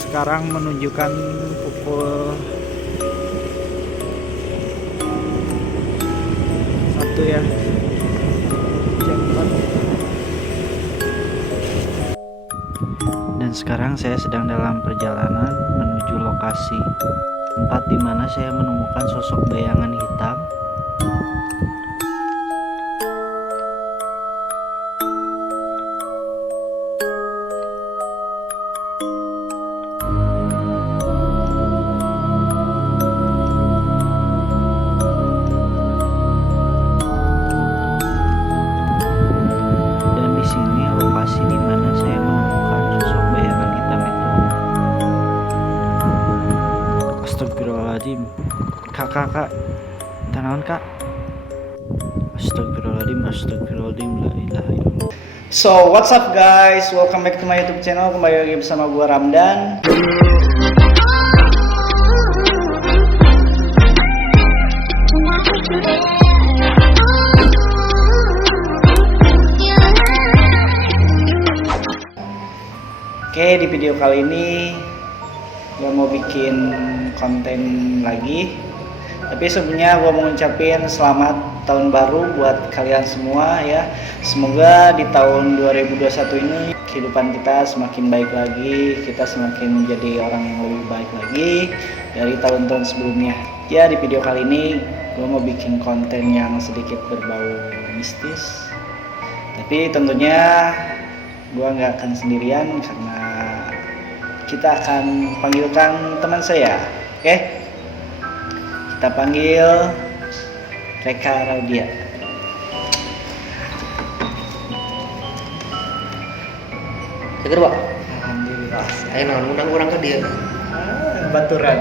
sekarang menunjukkan pukul 1 ya, jam 4. Dan sekarang saya sedang dalam perjalanan menuju lokasi tempat di mana saya menemukan sosok bayangan hitam. Astagfirullahaladzim. Kak, tanawan kak. Astagfirullahaladzim, la ilaha illallah. So what's up guys, welcome back to my YouTube channel. Kembali lagi bersama gua Ramdan. Oke, di video kali ini gue mau bikin konten lagi. Tapi sebelumnya gue mau ngucapin selamat tahun baru buat kalian semua ya. Semoga di tahun 2021 ini kehidupan kita semakin baik lagi, kita semakin menjadi orang yang lebih baik lagi dari tahun-tahun sebelumnya. Ya, di video kali ini gue mau bikin konten yang sedikit berbau mistis. Tapi tentunya gue nggak akan sendirian karena kita akan panggilkan teman saya. Oke? Kita panggil Reka Raudia. Seger pak? Alhamdulillah. Ayo naon undang orang ke dia. Baturan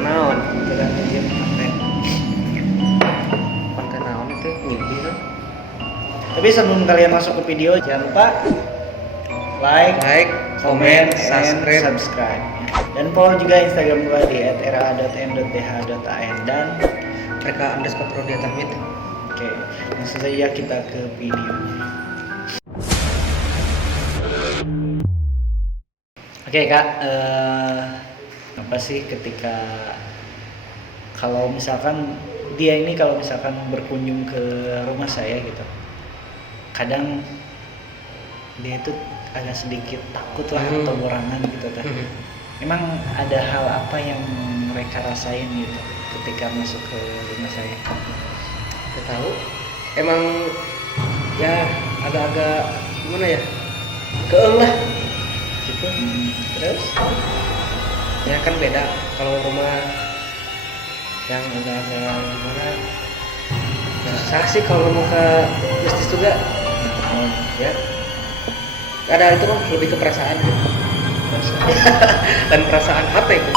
naon? Baturan aja. Pan ke naon itu mimpi kan? Tapi sebelum kalian masuk ke video, jangan lupa like, comment, and subscribe. Dan follow juga Instagram gua di @ra.n.dh.an dan Reka_Raudia_Tahmid. Oke, langsung saja kita ke videonya. Oke kak, apa sih ketika kalau misalkan dia ini kalau misalkan berkunjung ke rumah saya gitu, kadang dia itu agak sedikit takut lah atau borangan gitu kan. Emang ada hal apa yang mereka rasain gitu ketika masuk ke rumah saya? Saya tahu. Emang ya agak-agak gimana ya? Keeng lah. Gitu. Terus? Ya kan beda kalau rumah yang agak-agak gimana? Susah sih kalau mau ke mistis juga. Ya. Ada itu mah lebih ke perasaan gitu. Dan perasaan apa itu?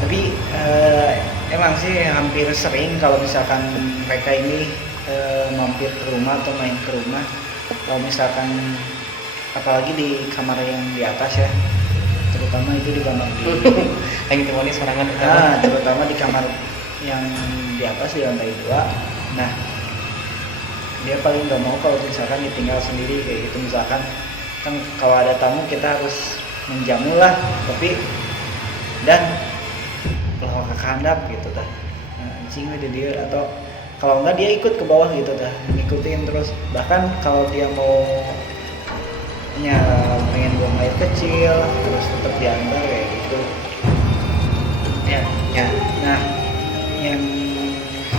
Tapi emang sih hampir sering kalau misalkan mereka ini mampir ke rumah atau main ke rumah, kalau misalkan apalagi di kamar yang di atas ya, terutama itu di kamar di yang temani sorangan. Terutama di kamar yang di atas di lantai 2. Nah, dia paling nggak mau kalau misalkan ditinggal sendiri kayak gitu. Misalkan kan kalau ada tamu kita harus menjamu lah, tapi dan kalau ke handap gitu dah, anjing ada dia, atau kalau enggak dia ikut ke bawah gitu dah, ngikutin terus. Bahkan kalau dia mau pengen buang air kecil terus tetap diantar kayak gitu ya. Nah, yang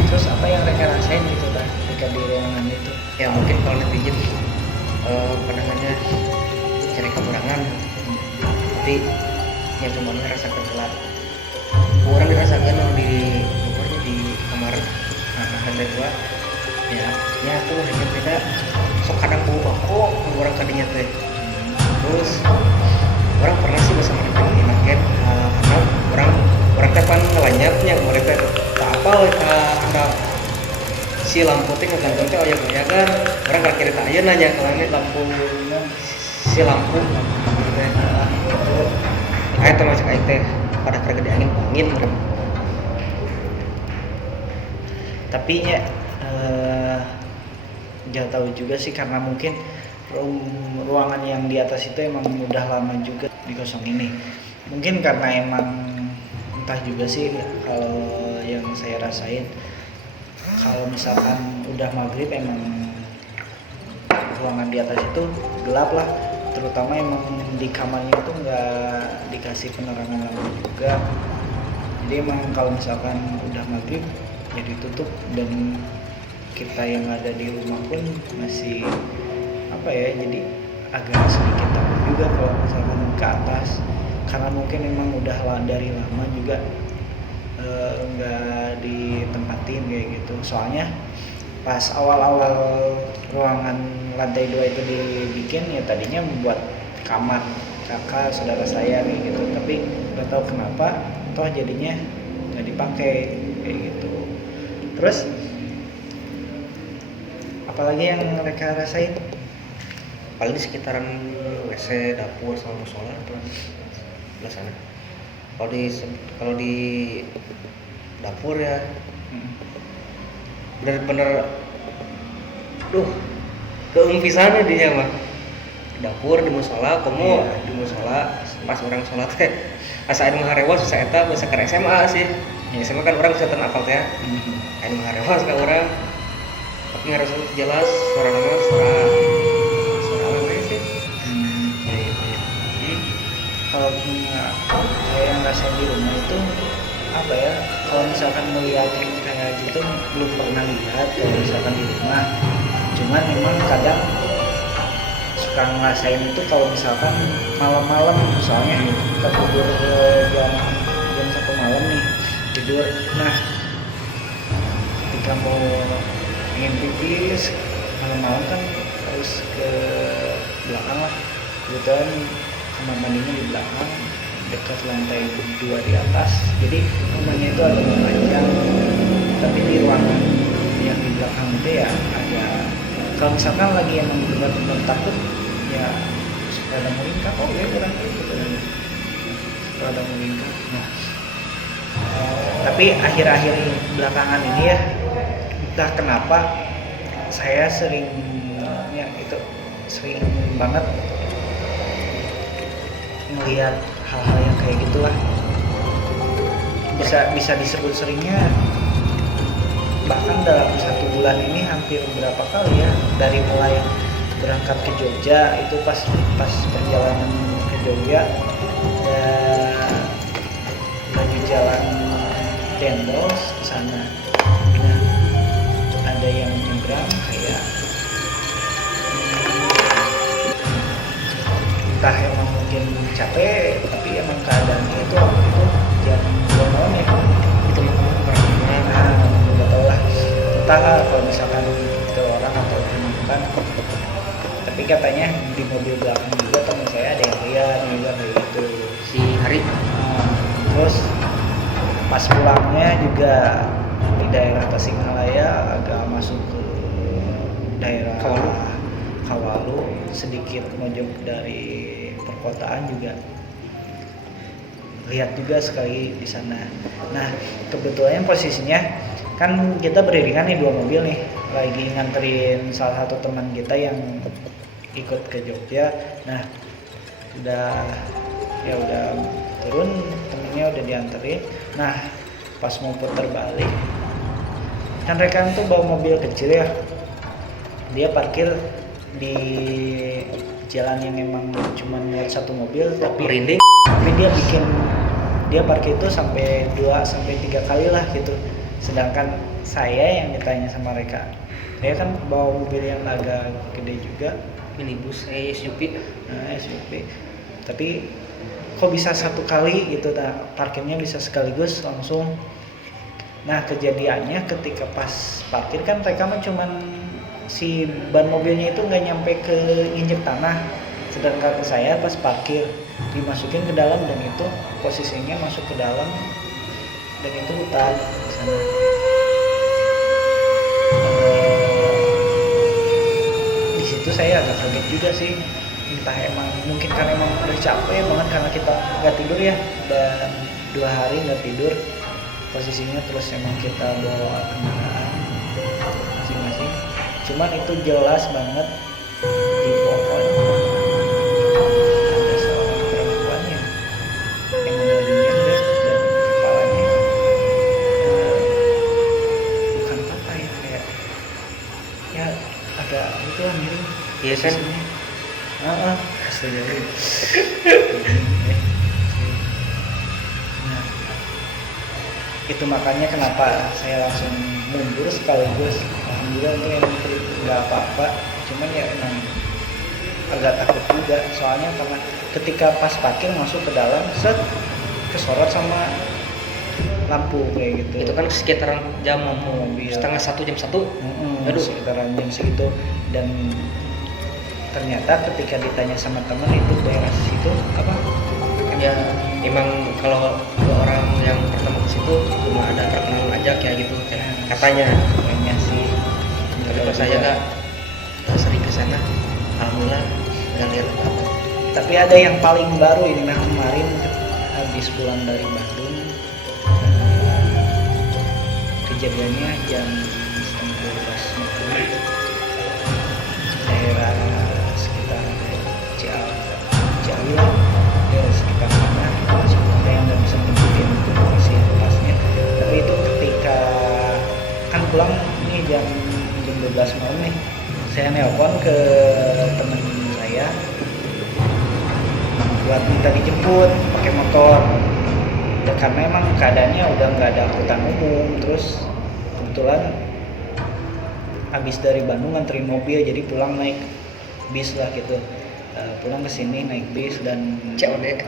terus apa yang mereka rasain gitu dah ketika di ruangan itu? Ya mungkin kalau netizen pandangannya cari keberangan, tapi ya cuma merasakan telat. Orang dirasakan di pokoknya di kamar lantai 2 ya tuh hanya beda sok kadang bau bako orang kadinya teh. Terus orang pernah sih bersama dengan inagen orang teh pan ngelanyapnya orang teh tak apa ada si lampu teh ngegantung teh oyak-oyakan orang kira-kira tak aja nanya ke langit lampu si lampu air termasuk air teh pada kerja di angin tapi ya nggak tahu juga sih, karena mungkin ruangan yang di atas itu emang udah lama juga dikosongin nih. Mungkin karena emang entah juga sih, kalau yang saya rasain kalau misalkan udah maghrib emang ruangan di atas itu gelap lah, terutama emang di kamarnya itu nggak dikasih penerangan lampu juga. Jadi emang kalau misalkan udah maghrib ya ditutup, dan kita yang ada di rumah pun masih apa ya, jadi agak sedikit takut juga kalau misalkan ke atas, karena mungkin emang udah dari lama juga nggak ditempatin kayak gitu. Soalnya pas awal-awal ruangan lantai 2 itu dibikin ya tadinya membuat kamar kakak saudara saya kayak gitu, tapi nggak tahu kenapa toh jadinya nggak dipakai kayak gitu. Terus apalagi yang mereka rasain? Paling di sekitaran WC, dapur sama musola belah sana. Kalau di dapur ya bener-bener keung pisannya dia mah. Dapur di musola, komo di musola pas orang sholat teh asa anu ngarewas bisa eta bisa ke SMA sih. Ya SMA kan orang bisa apal teh. Anu ngarewas ka orang. Tapi ngarewas jelas suara nama suara apa sih? Kayak gitu. Kalau saya yang rasain di rumah itu apa ya, kalau misalkan melihat yang kayak gitu belum pernah lihat kalau misalkan di rumah. Cuman memang kadang suka ngerasain itu kalau misalkan malam-malam, misalnya kita tidur jam 1 malam nih tidur, nah ketika mau ingin pipis malam-malam kan harus ke belakang lah, kebetulan kamar mandinya di belakang dekat lantai 2 di atas, jadi rumahnya itu agak panjang, tapi di ruangan yang di belakang itu ya agak, kalau misalkan lagi emang benar-benar takut ya suka ada melingkar, oh ya kurang gitu, suka ada melingkar. Nah, tapi akhir-akhir belakangan ini ya entah kenapa saya sering banget melihat hal-hal yang kayak gitulah. Bisa disebut seringnya, bahkan dalam 1 bulan ini hampir berapa kali ya, dari mulai berangkat ke Jogja itu pas perjalanan ke Jogja dan menuju jalan Dendels ke sana. Nah, ada yang nyebrang kayak entah emang mungkin capek, tapi emang keadaannya itu waktu itu jam 2 malam ya, Itu mah pernah. nah nggak tahu lah, entah kalau misalkan itu orang atau bukan, tapi katanya di mobil belakang juga teman saya ada yang lihat juga kayak gitu. Si Hari Terus pas pulangnya juga di daerah Tasikmalaya agak masuk ke daerah Kawalu, sedikit mojok dari perkotaan juga lihat juga sekali di sana. Nah, kebetulan posisinya kan kita beriringan nih 2 mobil nih, lagi nganterin salah satu teman kita yang ikut ke Jogja. Nah, udah turun, temennya udah dianterin. Nah, pas mau putar balik kan rekan tuh bawa mobil kecil ya, dia parkir di jalan yang emang cuma muat 1 mobil, tapi merinding. Tapi dia parkir itu sampai 2-3 kali lah gitu. Sedangkan saya yang ditanya sama mereka, saya kan bawa mobil yang agak gede juga, Minibus SUV. nah SUV, tapi kok bisa 1 kali gitu, parkirnya bisa sekaligus langsung. Nah, kejadiannya ketika pas parkir kan mereka mah cuman si ban mobilnya itu nggak nyampe ke injek tanah, sedangkan saya pas parkir dimasukin ke dalam, dan itu posisinya masuk ke dalam, dan itu hutan di sana. Di situ saya agak kaget juga sih, entah emang mungkin karena emang udah capek banget karena kita nggak tidur ya, dan 2 hari nggak tidur posisinya, terus emang kita bawa kendaraan masing-masing. Cuman itu jelas banget di itu lah miring. Iya kan? Heeh. Astaga. Nah, itu makanya kenapa saya langsung mundur sekaligus. Alhamdulillah itu yang nggak apa-apa. Cuman ya emang agak takut juga. Soalnya karena ketika pas parkir masuk ke dalam, set kesorot sama lampu kayak gitu. Itu kan sekitaran jam Mobil. setengah 1 jam 1. Aduh. Sekitaran jam segitu. Dan ternyata ketika ditanya sama teman itu daerah situ apa? Ya emang kalau dua orang yang pertama ke situ cuma ada perkenalan aja kayak gitu katanya. Katanya sih. Tapi pas saya nggak sering ke sana, alhamdulillah nggak lihat apa. Tapi ada yang paling baru ini nah kemarin habis pulang dari Bandung. Kejadiannya jam setengah 12 malam daerah sekitar Ciawi lah ya sekitar sana sebenarnya yang nggak bisa menunjukin informasi pasnya tapi itu ketika kan pulang ini jam 12 malam nih saya nelpon ke teman saya buat minta dijemput pakai motor ya, karena emang keadaannya udah nggak ada angkutan umum terus kebetulan habis dari Bandung nganterin mobil jadi pulang naik bis lah gitu pulang ke sini naik bis dan COD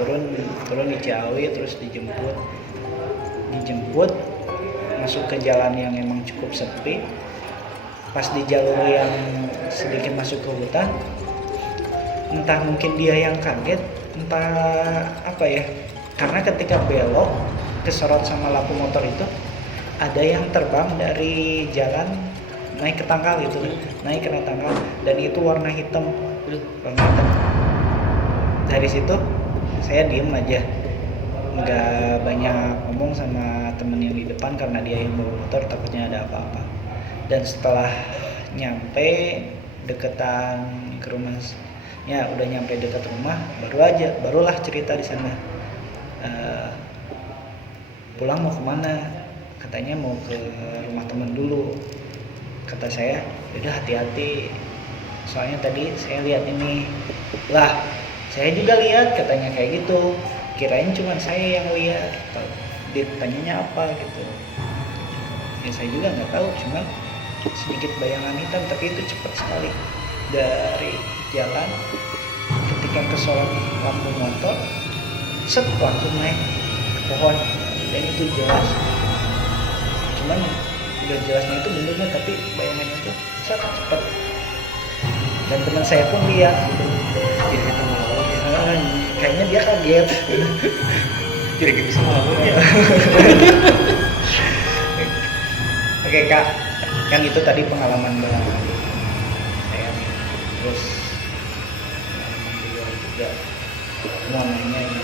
turun di Ciawi terus dijemput masuk ke jalan yang emang cukup sepi pas di jalur yang sedikit masuk ke hutan entah mungkin dia yang kaget entah apa ya karena ketika belok kesorot sama lampu motor itu ada yang terbang dari jalan naik ke tangkal gitu naik ke tangkal dan itu warna hitam. Dari situ saya diem aja nggak banyak ngomong sama temen yang di depan karena dia yang bawa motor takutnya ada apa-apa dan setelah nyampe deketan ke rumah ya udah nyampe dekat rumah barulah cerita di sana pulang mau kemana katanya mau ke rumah teman dulu kata saya udah hati-hati soalnya tadi saya lihat ini lah saya juga lihat katanya kayak gitu kirain cuma saya yang lihat ditanyanya apa gitu ya saya juga nggak tahu cuma sedikit bayangan hitam tapi itu cepat sekali dari jalan ketika kesorot lampu motor set langsung naik ke pohon dan itu jelas cuman udah jelasnya itu bentuknya tapi bayangannya itu set cepat dan teman saya pun lihat gitu Jadi kita malah kayaknya dia kaget jadi gitu semua ya. Oke kak kan itu tadi pengalaman barangkali saya nih terus pengalaman juga mau nanya ini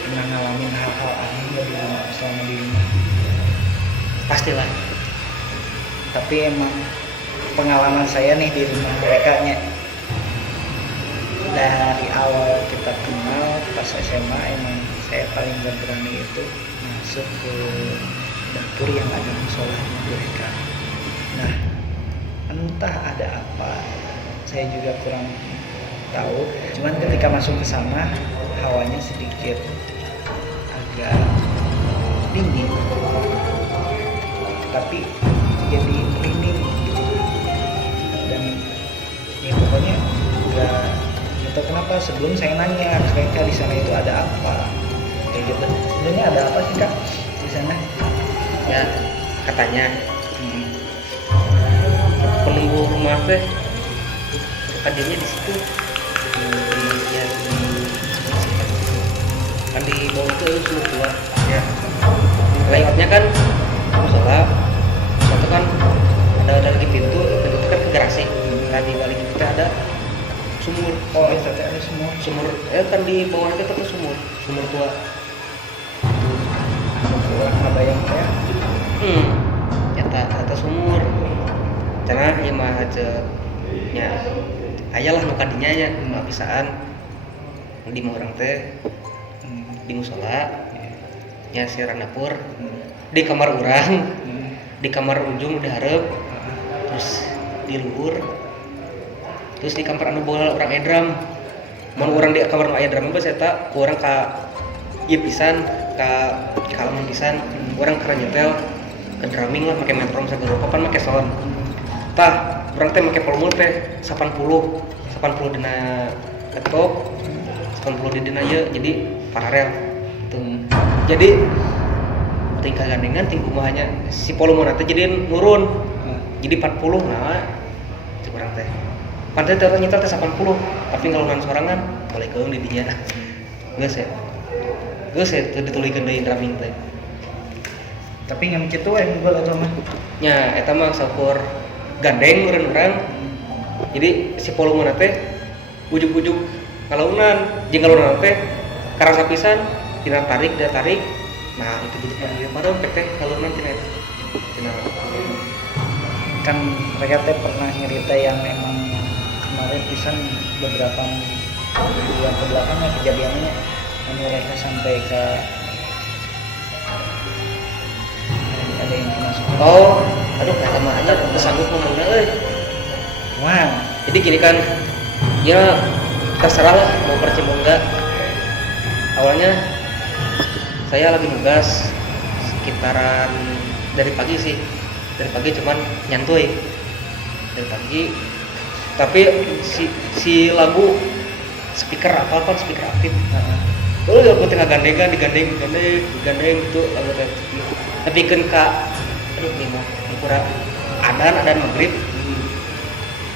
pernah ngalamin hal-hal aneh nggak di rumah selama di rumah Pastilah. tapi emang pengalaman saya nih di rumah mereka nya dari awal kita kenal pas SMA emang saya paling gak berani itu masuk ke dapur yang ada musolanya mereka. Nah entah ada apa saya juga kurang tahu cuman ketika masuk ke sana hawanya sedikit agak dingin tapi jadi merinding gitu dan ya pokoknya nggak tahu kenapa sebelum saya nanya mereka di sana itu ada apa kayak gitu sebenarnya ada apa sih kak di sana Ya katanya penunggu rumah teh kadernya di situ kan di bawah itu semua tua ya layoutnya kan musola satu kan ada lagi pintu itu kan ke garasi nah di balik kita ada sumur oh itu ada semua sumur kan di bawah itu tuh sumur tua orang Ngabayang saya nyata sumur karena ya mah aja ya ayalah nu kadinya ya mah bisaan di mah orang teh di musola nya siaran dapur di kamar urang di kamar ujung udah hareup terus di luhur terus di kamar anu bola orang edram mun urang di kamar anu aya drum mah eta urang ka ieu pisan ka halaman pisan urang keur nyetel ke drumming lah make metron sagala rupa pan make sound tah urang teh make volume teh 80 dina laptop 80 di dina ieu jadi paralel gitu. Jadi tingkah gandengan ting kumahanya si volume teh jadi nurun jadi 40 nah cek urang teh pantai ternyata teh 80 tapi ngalunan sorangan boleh keung di dinya geus ya teu ditulikeun deui drumming teh tapi yang kitu we unggul eta mah nya eta mah saukur gandeng meureun urang jadi si volume teh ujug-ujug ngalunan jeung ngalunan teh karasa pisan tina tarik da tarik nah itu jadi ieu baru teh ngalunan tina eta tina kan mereka teh pernah nyerita yang emang kemarin pisan beberapa bulan kebelakangnya kejadiannya mereka sampai ke ada yang kena aduh kata mah aja udah sanggup ngomongnya wow jadi gini kan ya terserah lah mau percaya mau enggak awalnya saya lagi nugas sekitaran dari pagi cuman nyantuy dari pagi tapi si lagu speaker speaker aktif aku tengah digandeng gitu lagu tapi kan kak aduh nih mau kurang adan maghrib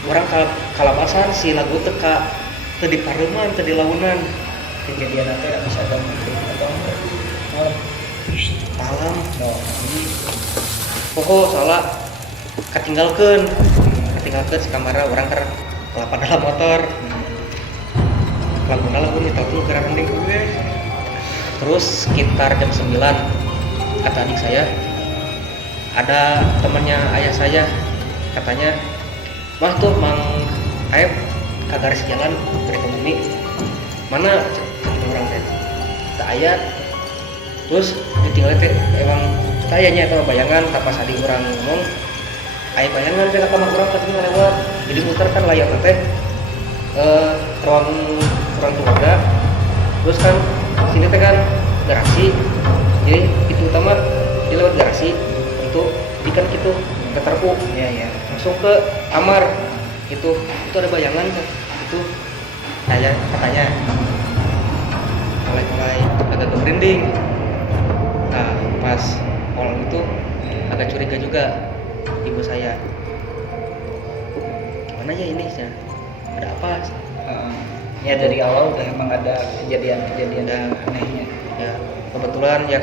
orang kalabasan si lagu teka di pareman di launan kejadian nanti habis ada maghrib atau malam pokok soalnya ketinggalkan si kamera orang kelapa dalam motor lagu nyetel tuh gerak mending gue terus sekitar jam 9 kata adik saya ada temannya ayah saya katanya mah tuh mang Aep ke garis jalan dari ekonomi mana cerita orang teh tak ayat terus ditinggal teh emang tayanya itu bayangan tanpa sadi orang ngomong ayah bayangan teh kamar orang tapi lewat jadi muter kan layar teh ruang keluarga terus kan sini teh kan garasi jadi itu utama di lewat garasi untuk ikan gitu ke terpu ya langsung ke kamar itu ada bayangan itu katanya mulai agak merinding nah pas awal itu agak curiga juga ibu saya gimana ya ini ya ada apa ya dari awal udah emang ada kejadian anehnya ya kebetulan ya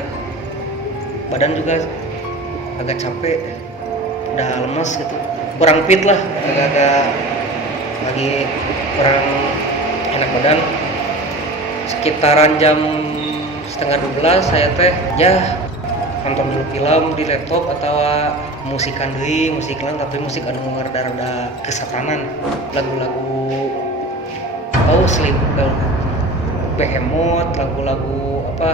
badan juga agak capek udah lemas gitu kurang fit lah agak lagi kurang enak badan sekitaran jam 11:30 saya teh ya nonton dulu film di laptop atau musikan deui musik lan tapi musik anu ngarada kesatanan lagu-lagu sleep Behemoth lagu-lagu apa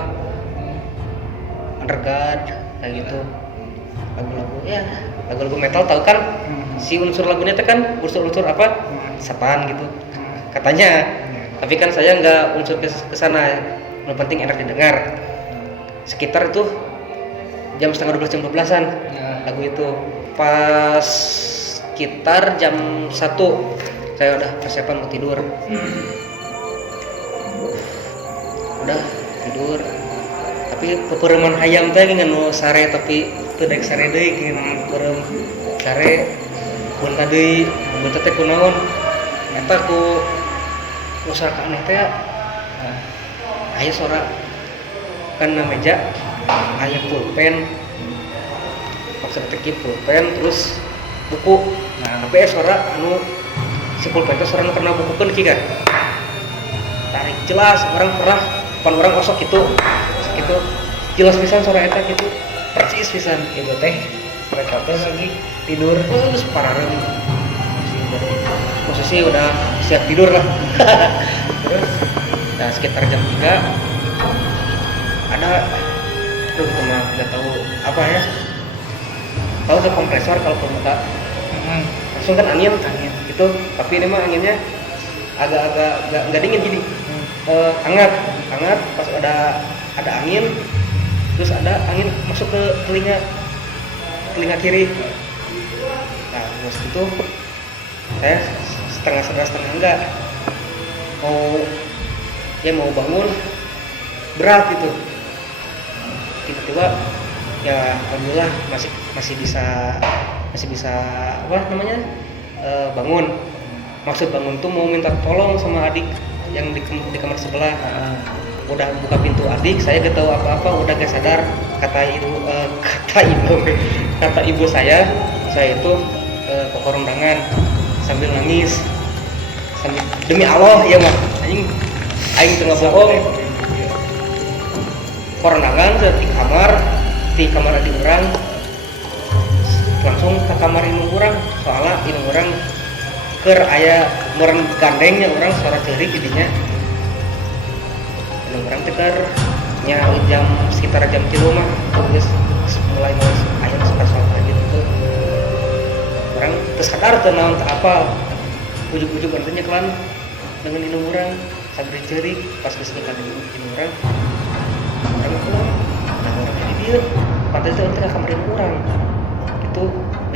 Undergod kayak gitu lagu-lagu metal tahu kan si unsur lagunya itu kan unsur apa setan gitu katanya tapi kan saya nggak unsur ke sana yang penting enak didengar sekitar itu jam 11:30 jam 12-an lagu itu pas sekitar jam 1 saya udah persiapan mau tidur udah tidur tapi pepereman hayam teh ngan sare tapi teu daek sare deui geuning perem sare bunta deui bunta teh kunaon eta ku usaha aneh teh aya sora kan meja aya pulpen maksudna teh pulpen terus buku tapi sora anu si pulpen teh sora pernah bukukeun kieu kan tarik jelas orang pernah pan orang osok gitu jelas pisan suara eta gitu persis pisan ibu teh mereka teh lagi tidur terus pararem posisi udah siap tidur lah terus nah sekitar jam 3 ada aduh itu mah nggak tahu apa ya tahu tuh kompresor kalau permuka langsung kan angin Angin. gitu, tapi ini mah anginnya agak-agak nggak dingin jadi hangat pas ada angin, terus ada angin masuk ke telinga kiri. Nah terus itu saya setengah sadar setengah enggak, mau bangun berat gitu. Tiba-tiba ya alhamdulillah masih bisa apa namanya bangun. Maksud bangun tuh mau minta tolong sama adik yang di kamar sebelah. Udah buka pintu adik, saya gak tahu apa-apa, udah gak sadar. Kata ibu saya itu ke korondangan sambil nangis, demi Allah ya mah aing tengah bohong. Korondangan di kamar adik orang, langsung ke kamar indung orang, soalnya indung orang keur aya meureun gandengnya orang suara ceurik didinya. Indung orang teh keur nya sekitar jam 3 mah geus mulai aya salat lanjut gitu. Orang teu sadar teu naon teh apa. Ujug-ujug artinya kelan dengan indung orang sabari ceurik pas geus nyekan indung orang keluar. Nah orang jadi dieu pantai teh ka kamar indung orang. Gitu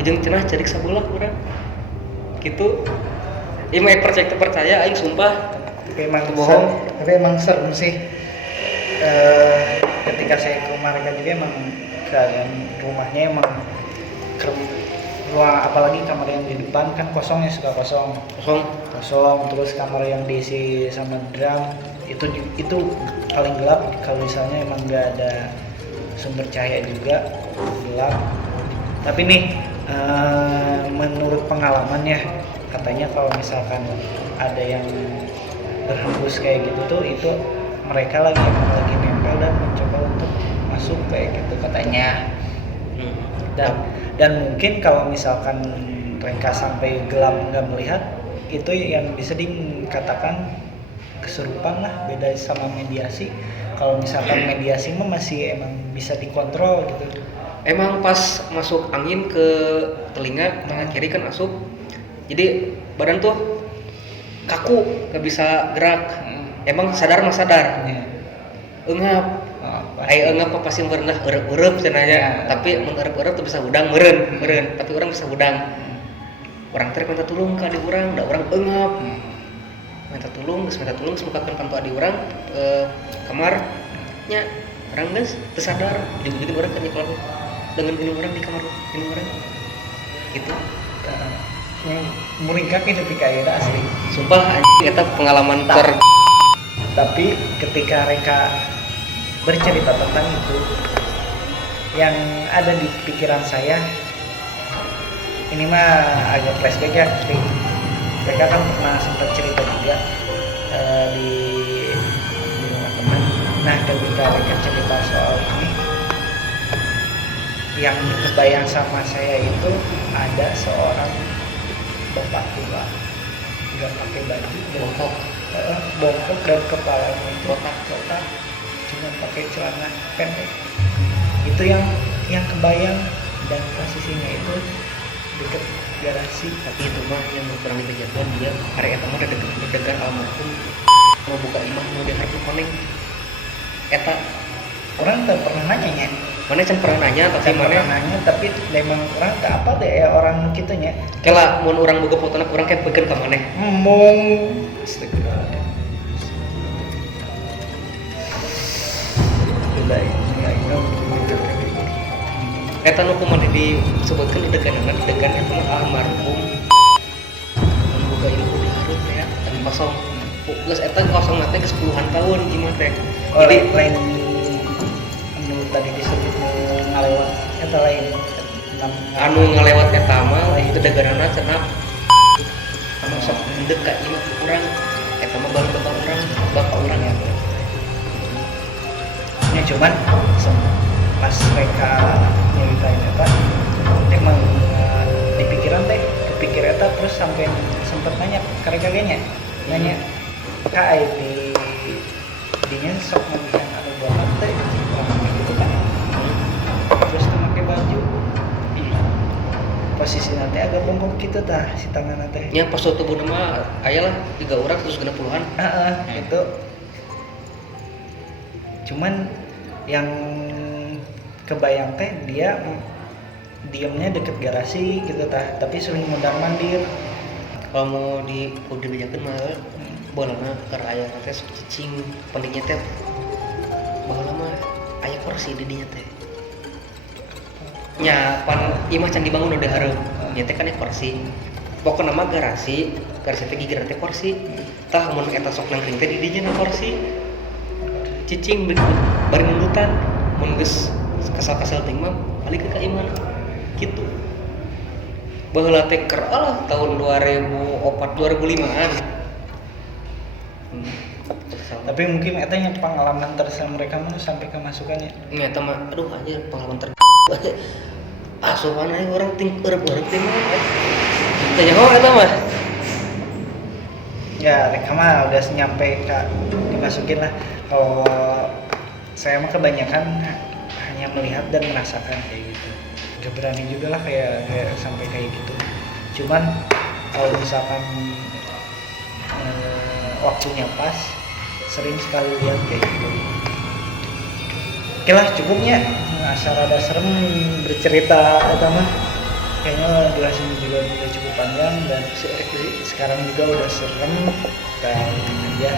jeung cenah ceurik sabulak urang. Gitu ieu mah percaya aing sumpah Tapi emang bohong. Tapi emang serem sih. Ketika saya ke rumah mereka juga emang keadaan rumahnya emang ruang, apalagi kamar yang di depan kan kosong ya, suka kosong. Terus kamar yang diisi sama drum itu paling gelap. Kalau misalnya emang nggak ada sumber cahaya juga gelap. Tapi nih menurut pengalaman ya, katanya kalau misalkan ada yang berhembus kayak gitu tuh itu mereka lagi nempel dan mencoba untuk masuk kayak gitu katanya. Dan mungkin kalau misalkan mereka sampai gelap nggak melihat, itu yang bisa dikatakan kesurupan lah, beda sama mediasi. Kalau misalkan mediasi mah masih emang bisa dikontrol gitu. Emang pas masuk angin ke telinga kiri kan asup, jadi badan tuh kaku, nggak bisa gerak. Emang sadar mah sadar, engap. Ayo engap apa pasti merendah urep cenanya. Tapi menurep tuh bisa udang meren. Tapi orang bisa udang. Orang terus minta tolong ke adik orang, da orang engap. Minta tolong semukakan pantu adik orang kamarnya. Orang guys tersadar, jadi orang kan nyekel dengan ini orang di kamar ini orang. Gitu. Muringkak itu kayak asli. Sumpah anjing eta pengalaman Tapi ketika mereka bercerita tentang itu, yang ada di pikiran saya, ini mah agak flashback ya. Mereka kan pernah sempat cerita juga di rumah teman. Nah ketika mereka cerita soal ini, yang kebayang sama saya itu ada seorang bapak tua, nggak pakai baju, bongkok dan kepalanya itu botak, cuma pakai celana pendek. Itu yang kebayang, dan posisinya itu deket garasi. Tapi itu mah yang kurang kejadian dia hari eta mah degan almarhum mau buka imah mau diharap koneng eta. Orang tak pernah nanya. Mana can pernah nanya tapi memang orang tak apa deh ya orang kitunya. Kela mun urang boga fotona urang kayak peukeun ka maneh. Mung Eta nu kumaha disebutkeun deganana degan eta mah almarhum. Mun boga ilmu dihareup ya tapi kosong. Geus eta kosong teh geus puluhan tahun imah teh. Jadi lain tadi disebut ngalewat eta lain anu ngalewat eta mah itu deganana cenah anu sok mendek ka imah urang eta mah baru bapak urang ya. Ya cuman pas mereka nyeritain eta emang di pikiran teh kepikir eta, terus sampai sempet nanya kakeknya nanya kak dinya sok melihat anu bapak teh gitu kan, terus tuh pakai baju. Pas posisi nanti agak bongkok gitu tah si tangan nanti. nya pas tubuh nama aya lah 3 orang terus 60-an. Itu cuman yang kebayang teh dia diamnya deket garasi gitu tah, tapi sering mundar mandir. Kalau mau dibejakeun mah bolana keur aya teh cicing pentingnya teh baheula mah aya kursi di dinya teh. Nya pan ieu mah can dibangun udah hareup. Nya teh kan kursi. Pokona mah garasi teh gigiran teh kursi. Tah mun eta sok nangring teh di dinya kursi. Cicing bari mundutan mun geus kesal-kesal ting mah balik ke iman gitu. Baheula teh keur Allah tahun 2005-an. Tapi mungkin eta yang pengalaman tersebut mereka mah sampai kemasukannya. Nya eta mah aduh anjir pengalaman asupan aja orang ting eureup-eureup teh mah. Tanya ho eta mah. Ya, mereka mah udah nyampe dimasukin lah. Kalau saya mah kebanyakan hanya melihat dan merasakan kayak gitu. Gak berani juga lah kayak sampai kayak gitu. Cuman kalau misalkan waktunya pas, sering sekali lihat kayak gitu. Oke lah, cukupnya. Asal ada serem bercerita atau mah kayaknya durasinya juga udah cukup panjang dan sekarang juga udah serem dan aja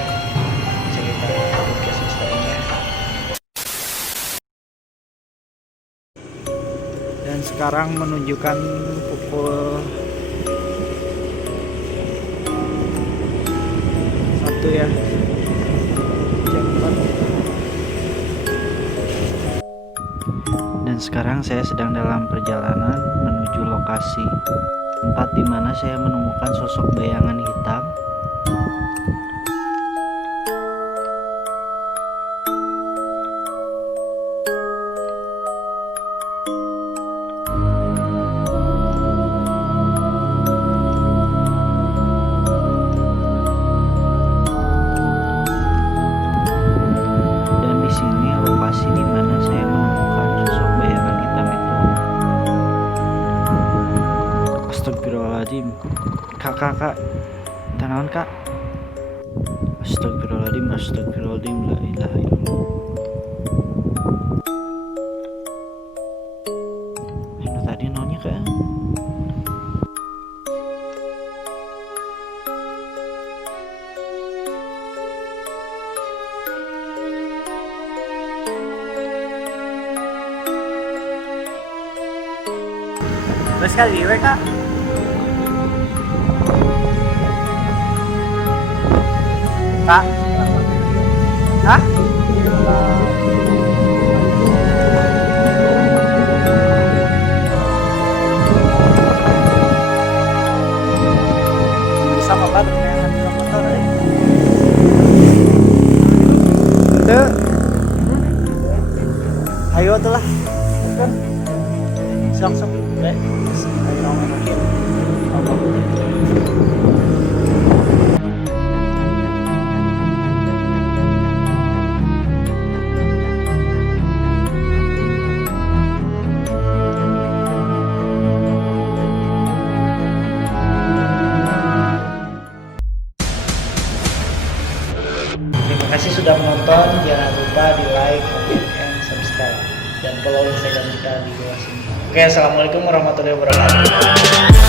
cerita podcast misterinya. Dan sekarang menunjukkan pukul 1 ya, jam 4. Dan sekarang saya sedang dalam perjalanan menuju lokasi tempat di mana saya menemukan sosok bayangan hitam. Dan di sini lokasi di mana saya menemukan sosok bayangan hitam itu. Astagfirullahaladzim. Kak, tanawan kak. Astagfirullahaladzim, la ilaha illallah. Ini tadi nonnya kak. Terus kali we kak. Kak. Hah? Bisa apa dengan motor ya? Itu. Ayo tuh lah. Sok. Ayo mungkin. Terima kasih sudah menonton, jangan lupa di like, comment, and subscribe dan follow Instagram kita di bawah sini. Oke, assalamualaikum warahmatullahi wabarakatuh.